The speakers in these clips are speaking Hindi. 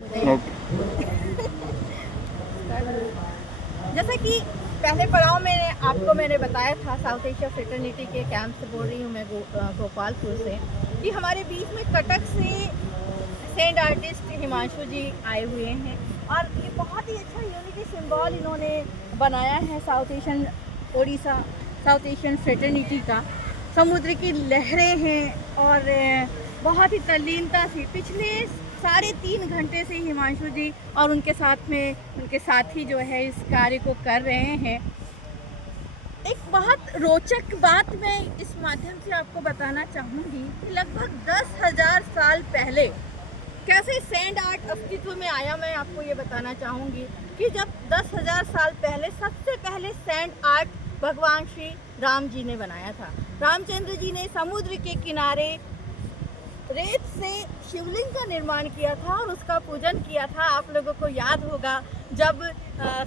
जैसा कि पहले पड़ाव में आपको मैंने बताया था, साउथ एशिया फ्रेटर्निटी के कैंप से बोल रही हूँ मैं, गोपालपुर से, कि हमारे बीच में कटक से सेंट आर्टिस्ट हिमांशु जी आए हुए हैं और ये बहुत ही अच्छा यूनिटी सिंबल इन्होंने बनाया है south Asian Odisha south Asian fraternity का। समुद्र की लहरें हैं और बहुत ही तल्लीनता से पिछले 3.5 घंटे से हिमांशु जी और उनके साथ में उनके साथी जो है इस कार्य को कर रहे हैं। एक बहुत रोचक बात मैं इस माध्यम से आपको बताना चाहूँगी कि लगभग 10,000 साल पहले कैसे सैंड आर्ट अस्तित्व में आया। मैं आपको ये बताना चाहूँगी कि जब 10,000 साल पहले सबसे पहले सैंड आर्ट भगवान श्री राम जी ने बनाया था। रामचंद्र जी ने समुद्र के किनारे रेत से शिवलिंग का निर्माण किया था और उसका पूजन किया था। आप लोगों को याद होगा जब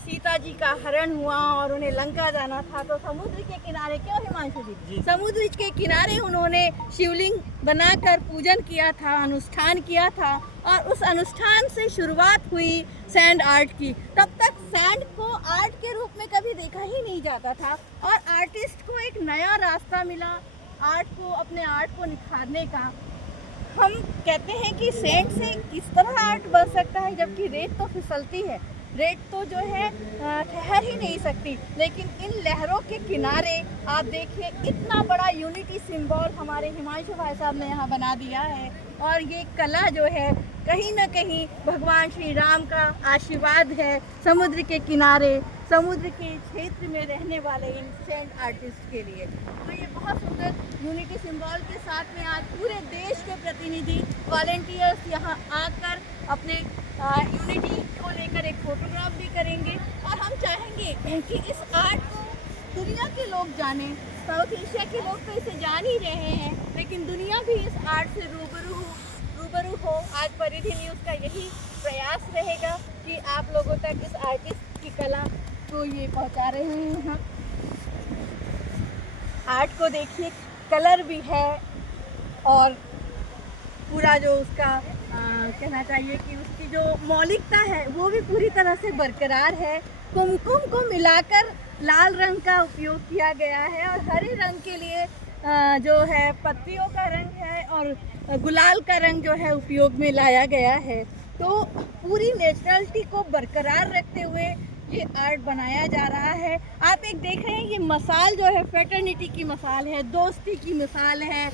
सीता जी का हरण हुआ और उन्हें लंका जाना था तो समुद्र के किनारे, क्यों हिमांशु जी, समुद्र के किनारे उन्होंने शिवलिंग बनाकर पूजन किया था, अनुष्ठान किया था और उस अनुष्ठान से शुरुआत हुई सैंड आर्ट की। तब तक सैंड को आर्ट के रूप में कभी देखा ही नहीं जाता था और आर्टिस्ट को एक नया रास्ता मिला अपने आर्ट को निखारने का। हम कहते हैं कि सैंड से किस तरह आर्ट बन सकता है, जबकि रेत तो फिसलती है, रेत तो जो है ठहर ही नहीं सकती। लेकिन इन लहरों के किनारे आप देखिए इतना बड़ा यूनिटी सिंबल हमारे हिमांशु भाई साहब ने यहाँ बना दिया है और ये कला जो है कहीं ना कहीं भगवान श्री राम का आशीर्वाद है समुद्र के किनारे, समुद्र के क्षेत्र में रहने वाले इन सैंड आर्टिस्ट के लिए। तो ये बहुत सुंदर यूनिटी सिंबल के साथ में आज पूरे देश के प्रतिनिधि वॉलंटियर्स यहाँ आकर अपने यूनिटी को लेकर एक फोटोग्राफ भी करेंगे और हम चाहेंगे कि इस आर्ट को दुनिया के लोग जानें। साउथ एशिया के लोग तो इसे जान ही रहे हैं, लेकिन दुनिया भी इस आर्ट से रूबरू हो। आज परिधि न्यूज़ का यही प्रयास रहेगा कि आप लोगों तक इस आर्टिस्ट की कला को ये पहुंचा रहे हैं। हम आर्ट को देखिए, कलर भी है और पूरा जो उसका कहना चाहिए कि उसकी जो मौलिकता है वो भी पूरी तरह से बरकरार है। कुमकुम को मिलाकर लाल रंग का उपयोग किया गया है और हरे रंग के लिए जो है पत्तियों का रंग है और गुलाल का रंग जो है उपयोग में लाया गया है। तो पूरी नेचुरलिटी को बरकरार रखते हुए ये आर्ट बनाया जा रहा है। आप एक देख रहे हैं ये मसाल जो है फ्रेटर्निटी की मसाल है, दोस्ती की मिसाल है,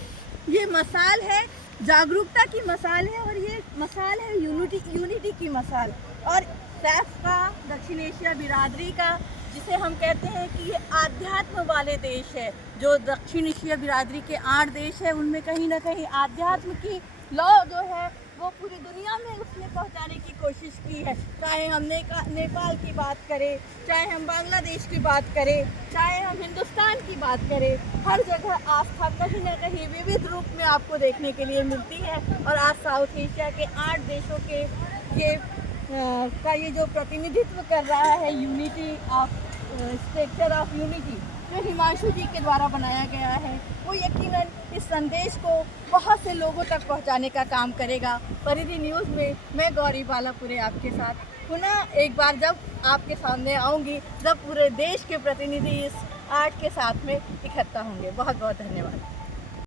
ये मसाल है जागरूकता की मसाल है और ये मसाल है यूनिटी की मसाल। और सैफ का, दक्षिण एशिया बिरादरी का, जिसे हम कहते हैं कि ये आध्यात्म वाले देश है, जो दक्षिण एशिया बिरादरी के 8 देश है उनमें कहीं ना कहीं आध्यात्म की लौ जो है वो पूरी दुनिया में उसने पहुंचाने की कोशिश की है। चाहे हम नेपाल की बात करें, चाहे हम बांग्लादेश की बात करें, चाहे हम हिंदुस्तान की बात करें, हर जगह आस्था कहीं ना कहीं विविध रूप में आपको देखने के लिए मिलती है। और आज साउथ एशिया के 8 देशों के ये जो प्रतिनिधित्व कर रहा है unity of structure of unity जो हिमांशु जी के द्वारा बनाया गया है, वो यकीनन इस संदेश को बहुत से लोगों तक पहुंचाने का काम करेगा। परिधि न्यूज़ में मैं गौरी बालापुरे आपके साथ पुनः एक बार जब आपके सामने आऊँगी, जब पूरे देश के प्रतिनिधि इस आर्ट के साथ में इकट्ठा होंगे। बहुत बहुत धन्यवाद।